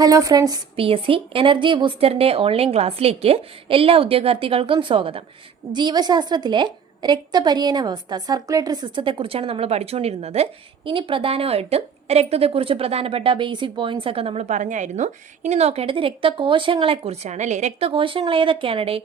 Hello friends P S C energy ബൂസ്റ്ററിന്റെ online ക്ലാസ്സിലേക്ക് എല്ലാ ഉദ്യോഗാർത്ഥികൾക്കും സ്വാഗതം. ജീവശാസ്ത്രത്തിലെ രക്തപര്യന വ്യവസ്ഥ സർക്കുലേറ്ററി സിസ്റ്റത്തെക്കുറിച്ചാണ് നമ്മൾ പഠിച്ചുകൊണ്ടിരുന്നത്. ഇനി പ്രധാനമായിട്ടും രക്തത്തെക്കുറിച്ച് പ്രധാനപ്പെട്ട ബേസിക് പോയിന്റ്സ് ഒക്കെ നമ്മൾ പറഞ്ഞായിരുന്നു. ഇനി നോക്കേണ്ടത് രക്തകോശങ്ങളെക്കുറിച്ചാണ് അല്ലേ? രക്തകോശങ്ങൾ ഏതൊക്കെയാണ് day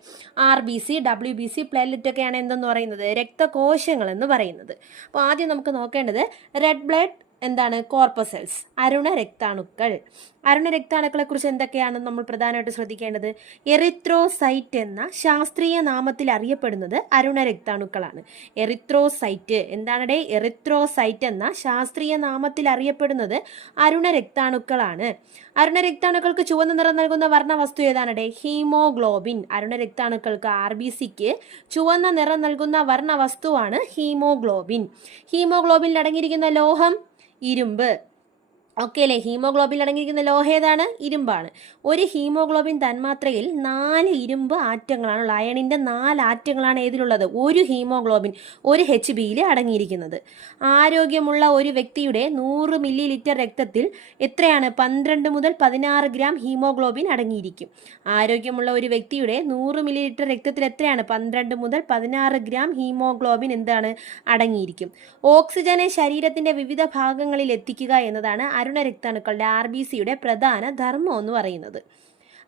R B C W B C platelet ഒക്കെയാണ് എന്തെന്ന് പറയുന്നത്? രക്തകോശങ്ങൾ എന്ന് പറയുന്നത്. അപ്പോൾ ആദ്യം നമുക്ക് നോക്കേണ്ടത് റെഡ് ബ്ലഡ് എന്താണ്? കോർപ്പസെൽസ് അരുണ രക്താണുക്കൾ. അരുണ രക്താണുക്കളെ കുറിച്ച് എന്തൊക്കെയാണ് നമ്മൾ പ്രധാനമായിട്ട് ശ്രദ്ധിക്കേണ്ടത്? എറിത്രോസൈറ്റ് എന്ന ശാസ്ത്രീയ നാമത്തിൽ അറിയപ്പെടുന്നത് അരുണ രക്താണുക്കളാണ്. എറിത്രോസൈറ്റ്. എന്താണടേ? എറിത്രോസൈറ്റ് എന്ന ശാസ്ത്രീയ നാമത്തിൽ അറിയപ്പെടുന്നത് അരുണ രക്താണുക്കളാണ്. അരുണ രക്താണുക്കൾക്ക് ചുവന്ന നിറം നൽകുന്ന വർണ വസ്തു ഏതാണടേ? ഹീമോഗ്ലോബിൻ. അരുണ രക്താണുക്കൾക്ക് ആർ ബി സിക്ക് ചുവന്ന നിറം നൽകുന്ന വർണ വസ്തുവാണ് ഹീമോഗ്ലോബിൻ. ഹീമോഗ്ലോബിനിൽ അടങ്ങിയിരിക്കുന്ന ലോഹം ഇരുമ്പ് ഓക്കെ അല്ലേ? ഹീമോഗ്ലോബിൻ അടങ്ങിയിരിക്കുന്ന ലോഹ ഏതാണ്? ഇരുമ്പാണ്. ഒരു ഹീമോഗ്ലോബിൻ തന്മാത്രയിൽ നാല് ഇരുമ്പ് ആറ്റങ്ങളാണ് അയണിന്റെ നാല് ആറ്റങ്ങളാണ് ഏതിലുള്ളത്? ഒരു ഹീമോഗ്ലോബിൻ ഒരു എച്ച് ബിയിൽ അടങ്ങിയിരിക്കുന്നത്. ആരോഗ്യമുള്ള ഒരു വ്യക്തിയുടെ നൂറ് മില്ലി ലിറ്റർ രക്തത്തിൽ എത്രയാണ്? പന്ത്രണ്ട് മുതൽ പതിനാറ് ഗ്രാം ഹീമോഗ്ലോബിൻ അടങ്ങിയിരിക്കും. ആരോഗ്യമുള്ള ഒരു വ്യക്തിയുടെ നൂറ് മില്ലി ലിറ്റർ രക്തത്തിൽ എത്രയാണ്? പന്ത്രണ്ട് മുതൽ പതിനാറ് ഗ്രാം ഹീമോഗ്ലോബിൻ എന്താണ്? അടങ്ങിയിരിക്കും. ഓക്സിജനെ ശരീരത്തിന്റെ വിവിധ ഭാഗങ്ങളിൽ എത്തിക്കുക എന്നതാണ് അരുണ രക്താണുക്കളുടെ ആർ ബി സിയുടെ പ്രധാന ധർമ്മം എന്ന് പറയുന്നത്.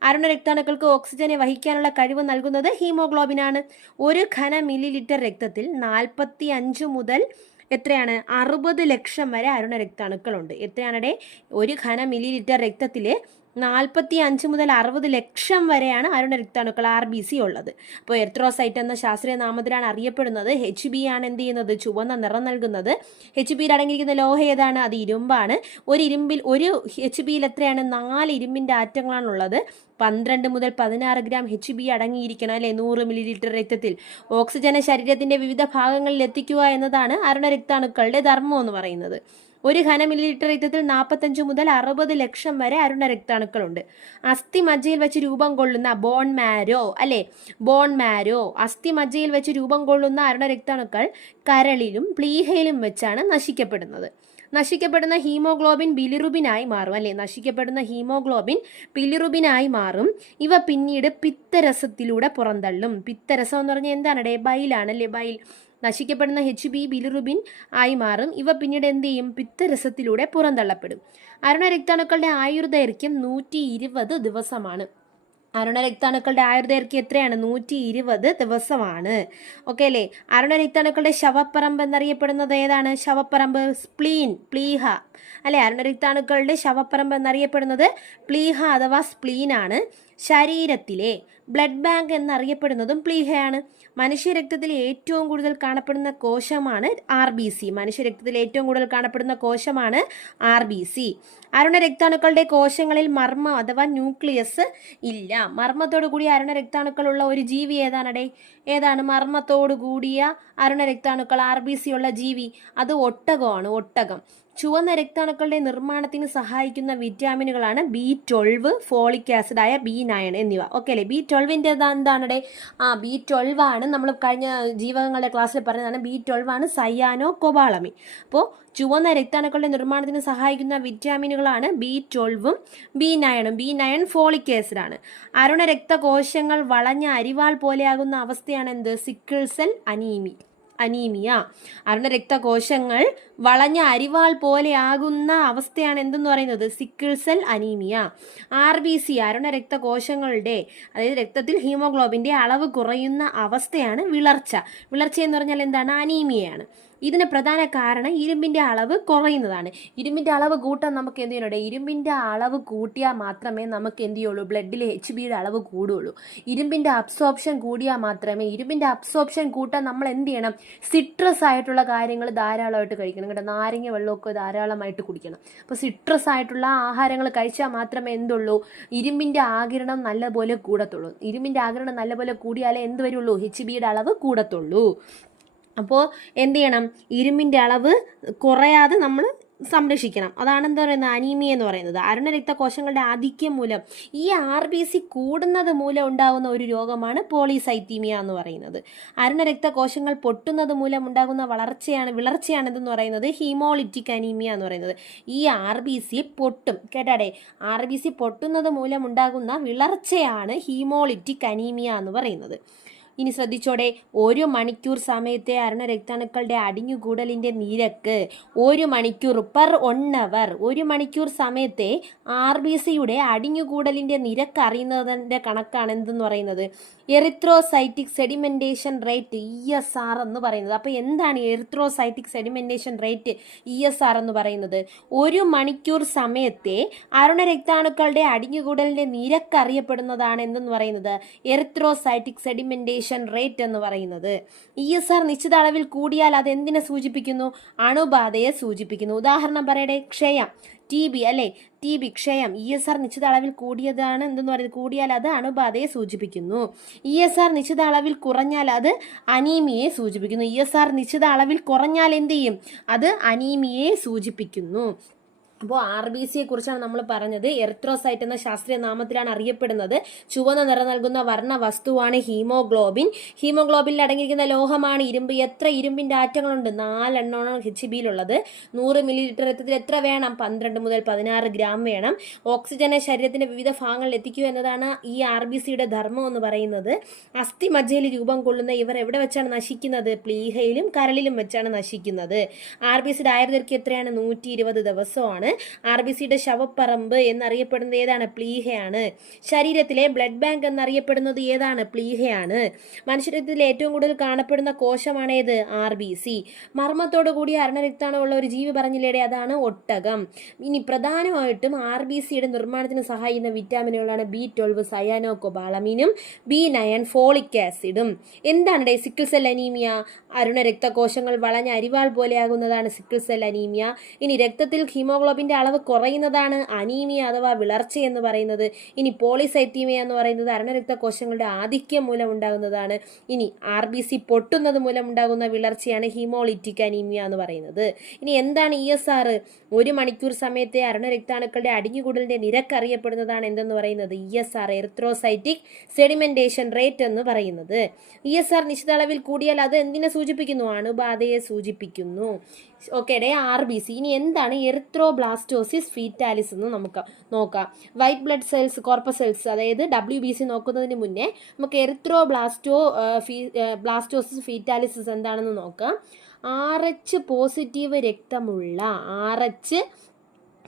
അരുണ രക്താണുക്കൾക്ക് ഓക്സിജനെ വഹിക്കാനുള്ള കഴിവ് നൽകുന്നത് ഹീമോഗ്ലോബിനാണ് ഒരു ഘന മില്ലി ലിറ്റർ രക്തത്തിൽ നാൽപ്പത്തി അഞ്ച് മുതൽ എത്രയാണ്? അറുപത് ലക്ഷം വരെ അരുണ രക്താണുക്കളുണ്ട്. എത്രയാണടെ? ഒരു ഘന മില്ലി ലിറ്റർ രക്തത്തിൽ നാൽപ്പത്തി അഞ്ച് മുതൽ അറുപത് ലക്ഷം വരെയാണ് അരുണ രക്താണുക്കൾ ആർ ബി സി ഉള്ളത്. അപ്പോൾ എർത്രോസൈറ്റ് എന്ന ശാസ്ത്രീയ നാമത്തിലാണ് അറിയപ്പെടുന്നത്. എച്ച് ബി ആണ് എന്ത് ചെയ്യുന്നത്? ചുവന്ന നിറം നൽകുന്നത്. എച്ച് ബിയിൽ അടങ്ങിയിരിക്കുന്ന ലോഹ ഏതാണ്? അത് ഇരുമ്പാണ്. ഒരു ഇരുമ്പിൽ ഒരു എച്ച് ബിയിൽ എത്രയാണ്? നാല് ഇരുമ്പിന്റെ ആറ്റങ്ങളാണുള്ളത്. പന്ത്രണ്ട് മുതൽ പതിനാറ് ഗ്രാം എച്ച് ബി അടങ്ങിയിരിക്കണം അല്ലെ? നൂറ് മില്ലി ലിറ്റർ രക്തത്തിൽ. ഓക്സിജനെ ശരീരത്തിന്റെ വിവിധ ഭാഗങ്ങളിൽ എത്തിക്കുക എന്നതാണ് അരുണ രക്താണുക്കളുടെ ധർമ്മം എന്ന് പറയുന്നത്. ഒരു ഘന മില്ലി ലിറ്റർ രക്തത്തിൽ നാൽപ്പത്തഞ്ച് മുതൽ അറുപത് ലക്ഷം വരെ അരുണ രക്താണുക്കളുണ്ട് അസ്ഥി മജ്ജയിൽ വെച്ച് രൂപം കൊള്ളുന്ന ബോൺ മാരോ അല്ലെ? ബോൺ മാരോ അസ്ഥി മജ്ജയിൽ വെച്ച് രൂപം കൊള്ളുന്ന അരുണ രക്താണുക്കൾ കരളിലും പ്ലീഹയിലും വെച്ചാണ് നശിക്കപ്പെടുന്നത്. നശിക്കപ്പെടുന്ന ഹീമോഗ്ലോബിൻ ബിലിറുബിനായി മാറും അല്ലെ? നശിക്കപ്പെടുന്ന ഹീമോഗ്ലോബിൻ ബിലിറുബിനായി മാറും. ഇവ പിന്നീട് പിത്തരസത്തിലൂടെ പുറന്തള്ളും. പിത്തരസം എന്ന് പറഞ്ഞാൽ എന്താണ്? ഡേ ബൈലാണ് അല്ലേ? ബൈൽ. നശിക്കപ്പെടുന്ന എച്ച് ബി ബിലിറുബിൻ ആയി മാറും. ഇവ പിന്നീട് എന്ത് ചെയ്യും? പിത്തരസത്തിലൂടെ പുറന്തള്ളപ്പെടും. അരുണ രക്താണുക്കളുടെ ആയുർദൈർഘ്യം നൂറ്റി ഇരുപത് ദിവസമാണ്. അരുണ രക്താണുക്കളുടെ ആയുർദൈർഘ്യം എത്രയാണ്? നൂറ്റി ഇരുപത് ദിവസമാണ്. ഓക്കെ അല്ലേ? അരുണ രക്താണുക്കളുടെ ശവപ്പറമ്പ് എന്നറിയപ്പെടുന്നത് ഏതാണ്? ശവപ്പറമ്പ് സ്പ്ലീൻ പ്ലീഹ. അല്ലെ? അരുണ രക്താണുക്കളുടെ ശവപ്പറമ്പ് എന്നറിയപ്പെടുന്നത് പ്ലീഹ അഥവാ സ്പ്ലീൻ ആണ് ശരീരത്തിലെ ബ്ലഡ് ബാങ്ക് എന്നറിയപ്പെടുന്നതും പ്ലീഹയാണ്. മനുഷ്യരക്തത്തിൽ ഏറ്റവും കൂടുതൽ കാണപ്പെടുന്ന കോശമാണ് ആർ ബി സി മനുഷ്യരക്തത്തിൽ ഏറ്റവും കൂടുതൽ കാണപ്പെടുന്ന കോശമാണ് ആർ ബി സി അരുണ രക്താണുക്കളുടെ കോശങ്ങളിൽ മർമ്മം അഥവാ ന്യൂക്ലിയസ് ഇല്ല. മർമ്മത്തോടു കൂടിയ അരുണ രക്താണുക്കളുള്ള ഒരു ജീവി ഏതാണടേ? ഏതാണ്? മർമ്മത്തോടു കൂടിയ അരുണ രക്താണുക്കൾ ആർ ബി സി ഉള്ള ജീവി. അത് ഒട്ടകമാണ് ഒട്ടകം. ചുവന്ന രക്താണുക്കളുടെ നിർമ്മാണത്തിന് സഹായിക്കുന്ന വിറ്റാമിനുകളാണ് ബി ട്വൽവ് ഫോളിക് ആസിഡായ ബി നയൻ എന്നിവ. ഓക്കെ അല്ലേ? ബി ട്വൽവിന്റെ എന്താണ് ആ ബി ട്വൽവ് ആണ് നമ്മൾ കഴിഞ്ഞ ജീവകങ്ങളുടെ ക്ലാസ്സിൽ പറഞ്ഞതാണ് ബി ട്വൽവ് ആണ് സയ്യാനോ കൊബാളമി അപ്പോൾ ചുവന്ന രക്താണുക്കളുടെ നിർമ്മാണത്തിന് സഹായിക്കുന്ന വിറ്റാമിനുകളാണ് ബി ട്വൽവും ബി നയണും ബി നയൺ ഫോളിക് ആസിഡാണ്. അരുണ രക്തകോശങ്ങൾ വളഞ്ഞ അരിവാൾ പോലെയാകുന്ന അവസ്ഥയാണ് എന്ത്? Sickle cell anaemia. അനീമിയ. അവരുടെ രക്തകോശങ്ങൾ വളഞ്ഞ അരിവാൾ പോലെയാകുന്ന അവസ്ഥയാണ് എന്തെന്ന് പറയുന്നത്? Sickle cell anaemia R B C Aruna രക്തകോശങ്ങളുടെ അതായത് രക്തത്തിൽ ഹീമോഗ്ലോബിന്റെ അളവ് കുറയുന്ന അവസ്ഥയാണ് വിളർച്ച. വിളർച്ച എന്ന് പറഞ്ഞാൽ എന്താണ്? അനീമിയയാണ്. ഇതിന് പ്രധാന കാരണം ഇരുമ്പിന്റെ അളവ് കുറയുന്നതാണ്. ഇരുമ്പിന്റെ അളവ് കൂട്ടാൻ നമുക്ക് എന്ത് ചെയ്യണം ഇരുമ്പിന്റെ അളവ് കൂട്ടിയാൽ മാത്രമേ നമുക്ക് എന്ത് ചെയ്യുള്ളൂ? ബ്ലഡിൽ എച്ച് ബിയുടെ അളവ് കൂടുകയുള്ളൂ ഇരുമ്പിന്റെ അബ്സോപ്ഷൻ കൂടിയാൽ മാത്രമേ ഇരുമ്പിന്റെ അബ്സോപ്ഷൻ കൂട്ടാൻ നമ്മൾ എന്ത് ചെയ്യണം? സിട്രസ് ആയിട്ടുള്ള കാര്യങ്ങൾ ധാരാളമായിട്ട് കഴിക്കണം കേട്ടോ. നാരങ്ങ വെള്ളമൊക്കെ ധാരാളമായിട്ട് കുടിക്കണം. അപ്പോൾ സിട്രസ് ആയിട്ടുള്ള ആഹാരങ്ങൾ കഴിച്ചാൽ മാത്രമേ എന്തുള്ളൂ? ഇരുമ്പിന്റെ ആകിരണം നല്ലപോലെ കൂടത്തുള്ളൂ. ഇരുമ്പിന്റെ ആകിരണം നല്ലപോലെ കൂടിയാലേ എന്ത് വരുള്ളൂ? എച്ച് ബിയുടെ അളവ് കൂടത്തുള്ളൂ. അപ്പോൾ എന്ത് ചെയ്യണം ഇരുമ്പിന്റെ അളവ് കുറയാതെ നമ്മൾ സംരക്ഷിക്കണം. അതാണ് എന്താ പറയുന്നത്? അനീമിയ എന്ന് പറയുന്നത്. അരുണ രക്തകോശങ്ങളുടെ ആധിക്യം മൂലം ഈ ആർ ബി സി കൂടുന്നത് മൂലം ഉണ്ടാകുന്ന ഒരു രോഗമാണ് പോളിസൈത്തീമിയ എന്ന് പറയുന്നത്. അരുണ രക്തകോശങ്ങൾ പൊട്ടുന്നത് മൂലം ഉണ്ടാകുന്ന വളർച്ചയാണ് വിളർച്ചയാണ് എന്തെന്ന് പറയുന്നത് ഹീമോളിറ്റിക് അനീമിയ എന്ന് പറയുന്നത്. ഈ ആർ ബി സി പൊട്ടും. കേട്ടാടെ? ആർ ബി സി പൊട്ടുന്നത് മൂലം ഉണ്ടാകുന്ന വിളർച്ചയാണ് ഹീമോളിറ്റിക് അനീമിയ എന്ന് പറയുന്നത്. ഇനി ശ്രദ്ധിച്ചോടെ. ഒരു മണിക്കൂർ സമയത്തെ അരുണ രക്താണുക്കളുടെ അടിഞ്ഞുകൂടലിന്റെ നിരക്ക് ഒരു മണിക്കൂർ പെർ വൺ അവർ ഒരു മണിക്കൂർ സമയത്തെ ആർ ബി സിയുടെ അടിഞ്ഞുകൂടലിന്റെ നിരക്ക് അറിയുന്നതിന്റെ കണക്കാണ് എന്തെന്ന് പറയുന്നത്? Erythrocytic sedimentation rate E S R എന്ന് പറയുന്നത്. അപ്പോൾ എന്താണ് erythrocytic sedimentation rate E S R എന്ന് പറയുന്നത്? ഒരു മണിക്കൂർ സമയത്തെ അരുണ രക്താണുക്കളുടെ അടിഞ്ഞുകൂടലിന്റെ നിരക്ക് അറിയപ്പെടുന്നതാണ് എന്തെന്ന് പറയുന്നത്? എറിത്രോസൈറ്റിക് സെഡിമെന്റേഷൻ റേറ്റ് എന്ന് പറയുന്നത്. ഇ എസ് ആർ നിശ്ചിത അളവിൽ കൂടിയാൽ അത് എന്തിനെ സൂചിപ്പിക്കുന്നു? അണുബാധയെ സൂചിപ്പിക്കുന്നു. ഉദാഹരണം പറയട്ടെ ക്ഷയം. ടി ബി അല്ലേ? ടി ബി ക്ഷയം. ഇ എസ് ആർ നിശ്ചിത അളവിൽ കൂടിയതാണ് എന്തെന്ന് പറയുന്നത്? കൂടിയാൽ അത് അണുബാധയെ സൂചിപ്പിക്കുന്നു. ഇ എസ് ആർ നിശ്ചിത അളവിൽ കുറഞ്ഞാൽ അത് അനീമിയെ സൂചിപ്പിക്കുന്നു. ഇ എസ് ആർ നിശ്ചിത അളവിൽ കുറഞ്ഞാൽ എന്ത് ചെയ്യും? അത് അനീമിയെ സൂചിപ്പിക്കുന്നു. അപ്പോൾ ആർ ബി സിയെ കുറിച്ചാണ് നമ്മൾ പറഞ്ഞത്. എർത്രോസൈറ്റ് എന്ന ശാസ്ത്രീയ നാമത്തിലാണ് അറിയപ്പെടുന്നത്. ചുവന്ന നിറം നൽകുന്ന വർണ വസ്തുവാണ് ഹീമോഗ്ലോബിൻ. ഹീമോഗ്ലോബിനിൽ അടങ്ങിയിരിക്കുന്ന ലോഹമാണ് ഇരുമ്പ്. എത്ര ഇരുമ്പിന്റെ ആറ്റങ്ങളുണ്ട്? നാലെണ്ണമാണ് എച്ച് ബിയിലുള്ളത് നൂറ് മില്ലി ലിറ്റർ രക്തത്തിൽ എത്ര വേണം? പന്ത്രണ്ട് മുതൽ പതിനാറ് ഗ്രാം വേണം. ഓക്സിജനെ ശരീരത്തിന്റെ വിവിധ ഭാഗങ്ങളിൽ എത്തിക്കുക എന്നതാണ് ഈ ആർ ബി സിയുടെ ധർമ്മം എന്ന് പറയുന്നത്. അസ്ഥി മജ്ജയിൽ രൂപം കൊള്ളുന്ന ഇവർ എവിടെ വെച്ചാണ് നശിക്കുന്നത്? പ്ലീഹയിലും കരളിലും വെച്ചാണ് നശിക്കുന്നത്. ആർ ബി സിയുടെ ആയുർദൈർഘ്യം എത്രയാണ്? നൂറ്റി ഇരുപത് ദിവസമാണ്. ആർ ബി സിയുടെ ശവപ്പറമ്പ് എന്നറിയപ്പെടുന്നത് ഏതാണ്? പ്ലീഹയാണ്. ശരീരത്തിലെ ബ്ലഡ് ബാങ്ക് എന്നറിയപ്പെടുന്നത് ഏതാണ്? പ്ലീഹയാണ്. മനുഷ്യരത്തിൽ ഏറ്റവും കൂടുതൽ കാണപ്പെടുന്ന കോശമാണ് ഏത്? ആർ ബി സി മർമ്മത്തോടു കൂടിയ അരണരക്താണുള്ള ഒരു ജീവി പറഞ്ഞില്ലേടെ? അതാണ് ഒട്ടകം. ഇനി പ്രധാനമായിട്ടും ആർ ബി സിയുടെ നിർമ്മാണത്തിന് സഹായിക്കുന്ന വിറ്റാമിനുകളാണ് ബി ട്വൽവ് സയാനോ കൊബാളമീനും ബി നയൻ ഫോളിക് ആസിഡും എന്താണ് സിക്കിൾ സെൽ അനീമിയ അരുണ രക്തകോശങ്ങൾ വളഞ്ഞ അരിവാൾ പോലെയാകുന്നതാണ് സിക്കിൾ സെൽ അനീമിയ ഇനി രക്തത്തിൽ ഹീമോഗ്ലോബിന്റെ അളവ് കുറയുന്നതാണ് അനീമിയ അഥവാ വിളർച്ച എന്ന് പറയുന്നത്. ഇനി പോളിസൈത്തീമിയ എന്ന് പറയുന്നത് അരണരക്ത കോശങ്ങളുടെ ആധിക്യം മൂലം ഉണ്ടാകുന്നതാണ്. ഇനി ആർ ബി സി പൊട്ടുന്നത് മൂലം ഉണ്ടാകുന്ന വിളർച്ചയാണ് ഹീമോളിറ്റിക് അനീമിയ എന്ന് പറയുന്നത്. ഇനി എന്താണ് ഇ എസ് ആർ? ഒരു മണിക്കൂർ സമയത്തെ അരുണരക്താണുക്കളുടെ അടിഞ്ഞുകൂടലിന്റെ നിരക്ക് അറിയപ്പെടുന്നതാണ് എന്തെന്ന് പറയുന്നത്? E S R erythrocytic sedimentation rate എന്ന് പറയുന്നത്. ഇ എസ് ആർ നിശ്ചിത അളവിൽ കൂടിയാൽ അത് എന്തിനെ സൂചിപ്പിക്കുന്നു? അണുബാധയെ സൂചിപ്പിക്കുന്നു. Okay the R B C ഇനി എന്താണ് എറിത്രോബ്ലാസ്റ്റോസിസ് ഫീറ്റാലിസ് എന്ന് നമുക്ക് നോക്കാം. വൈറ്റ് ബ്ലഡ് സെൽസ് കോർപ്പ സെൽസ് അതായത് ഡബ്ല്യു ബി സി നോക്കുന്നതിന് മുന്നേ നമുക്ക് എറിത്രോബ്ലാസ്റ്റോ ഫീ ബ്ലാസ്റ്റോസിസ് ഫീറ്റാലിസിസ് എന്താണെന്ന് നോക്കാം. ആർ എച്ച് പോസിറ്റീവ് രക്തമുള്ള ആർ എച്ച്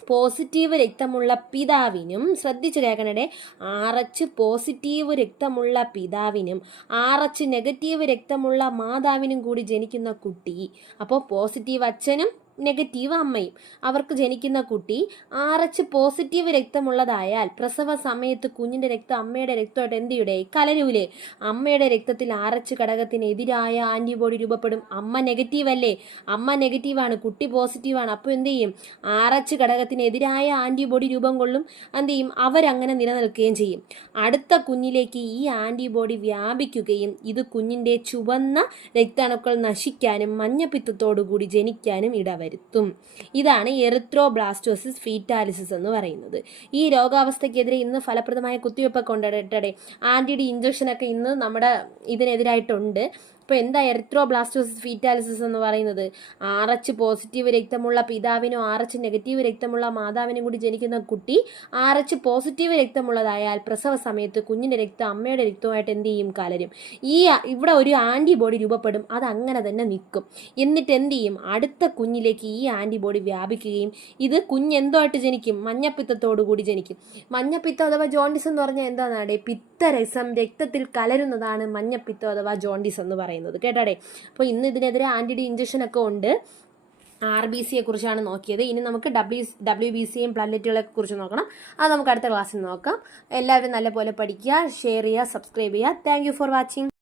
പോസിറ്റീവ് രക്തമുള്ള പിതാവിനും ശ്രദ്ധിച്ചു കേൾക്കണേ. ആർ എച്ച് പോസിറ്റീവ് രക്തമുള്ള പിതാവിനും ആർ എച്ച് നെഗറ്റീവ് രക്തമുള്ള മാതാവിനും കൂടി ജനിക്കുന്ന കുട്ടി. അപ്പോൾ പോസിറ്റീവ് അച്ഛനും നെഗറ്റീവ് അമ്മയും അവർക്ക് ജനിക്കുന്ന കുട്ടി ആർ എച്ച് പോസിറ്റീവ് രക്തമുള്ളതായാൽ പ്രസവ സമയത്ത് കുഞ്ഞിന്റെ രക്തം അമ്മയുടെ രക്തമായിട്ട് എന്ത് ചെയ്യൂടെ? കലരൂലേ. അമ്മയുടെ രക്തത്തിൽ ആർ എച്ച് ഘടകത്തിനെതിരായ ആന്റിബോഡി രൂപപ്പെടും. അമ്മ നെഗറ്റീവ് അല്ലേ അമ്മ നെഗറ്റീവാണ് കുട്ടി പോസിറ്റീവാണ്. അപ്പോൾ എന്ത് ചെയ്യും? ആർ എച്ച് ഘടകത്തിനെതിരായ ആന്റിബോഡി രൂപം കൊള്ളും. എന്ത് ചെയ്യും? അവരങ്ങനെ നിലനിൽക്കുകയും ചെയ്യും. അടുത്ത കുഞ്ഞിലേക്ക് ഈ ആന്റിബോഡി വ്യാപിക്കുകയും ഇത് കുഞ്ഞിന്റെ ചുവന്ന രക്താണുക്കൾ നശിക്കാനും മഞ്ഞപ്പിത്തത്തോടു കൂടി ജനിക്കാനും ഇടവരും. വരുത്തും. ഇതാണ് എറിത്രോബ്ലാസ്റ്റോസിസ് ഫീറ്റാലിസിസ് എന്ന് പറയുന്നത്. ഈ രോഗാവസ്ഥയ്ക്കെതിരെ ഇന്ന് ഫലപ്രദമായ കുത്തിവയ്പ്പൊക്കെ കൊണ്ടിട്ടടെ. ആന്റിഡി ഇഞ്ചക്ഷനൊക്കെ ഇന്ന് നമ്മുടെ ഇതിനെതിരായിട്ടുണ്ട്. ഇപ്പോൾ എന്താ എറിത്രോബ്ലാസ്റ്റോസിസ് ഫീറ്റാലിസിസ് എന്ന് പറയുന്നത്? ആർ എച്ച് പോസിറ്റീവ് രക്തമുള്ള പിതാവിനും ആർ എച്ച് നെഗറ്റീവ് രക്തമുള്ള മാതാവിനും കൂടി ജനിക്കുന്ന കുട്ടി ആർ എച്ച് പോസിറ്റീവ് രക്തമുള്ളതായാൽ പ്രസവ സമയത്ത് കുഞ്ഞിന്റെ രക്തം അമ്മയുടെ രക്തവുമായിട്ട് എന്ത് ചെയ്യും? കലരും. ഈ ഇവിടെ ഒരു ആന്റിബോഡി രൂപപ്പെടും. അത് അങ്ങനെ തന്നെ നിൽക്കും എന്നിട്ട് എന്ത് ചെയ്യും? അടുത്ത കുഞ്ഞിലേക്ക് ഈ ആന്റിബോഡി വ്യാപിക്കുകയും ഇത് കുഞ്ഞ് എന്തോയിട്ട് ജനിക്കും? മഞ്ഞപ്പിത്തത്തോടു കൂടി ജനിക്കും. മഞ്ഞപ്പിത്തം അഥവാ ജോണ്ടിസ് എന്ന് പറഞ്ഞാൽ എന്താണെന്നാടെ പിത്തരസം. രക്തത്തിൽ കലരുന്നതാണ് മഞ്ഞപ്പിത്തം അഥവാ ജോണ്ടിസ് എന്ന് പറയുന്നത്. കേട്ടാടെ? അപ്പോൾ ഇന്ന് ഇതിനെതിരെ ആന്റിഡി ഇഞ്ചക്ഷൻ ഒക്കെ ഉണ്ട്. ആർ ബി സിയെ കുറിച്ചാണ് നോക്കിയത്. ഇനി നമുക്ക് ഡബ്ല്യു ഡബ്ല്യു ബി സിയും പ്ലാനറ്റുകളെ കുറിച്ച് നോക്കണം. അത് നമുക്ക് അടുത്ത ക്ലാസ്സിൽ നോക്കാം. എല്ലാവരും നല്ലപോലെ പഠിക്കുക ഷെയർ ചെയ്യുക സബ്സ്ക്രൈബ് ചെയ്യുക. Thank for watching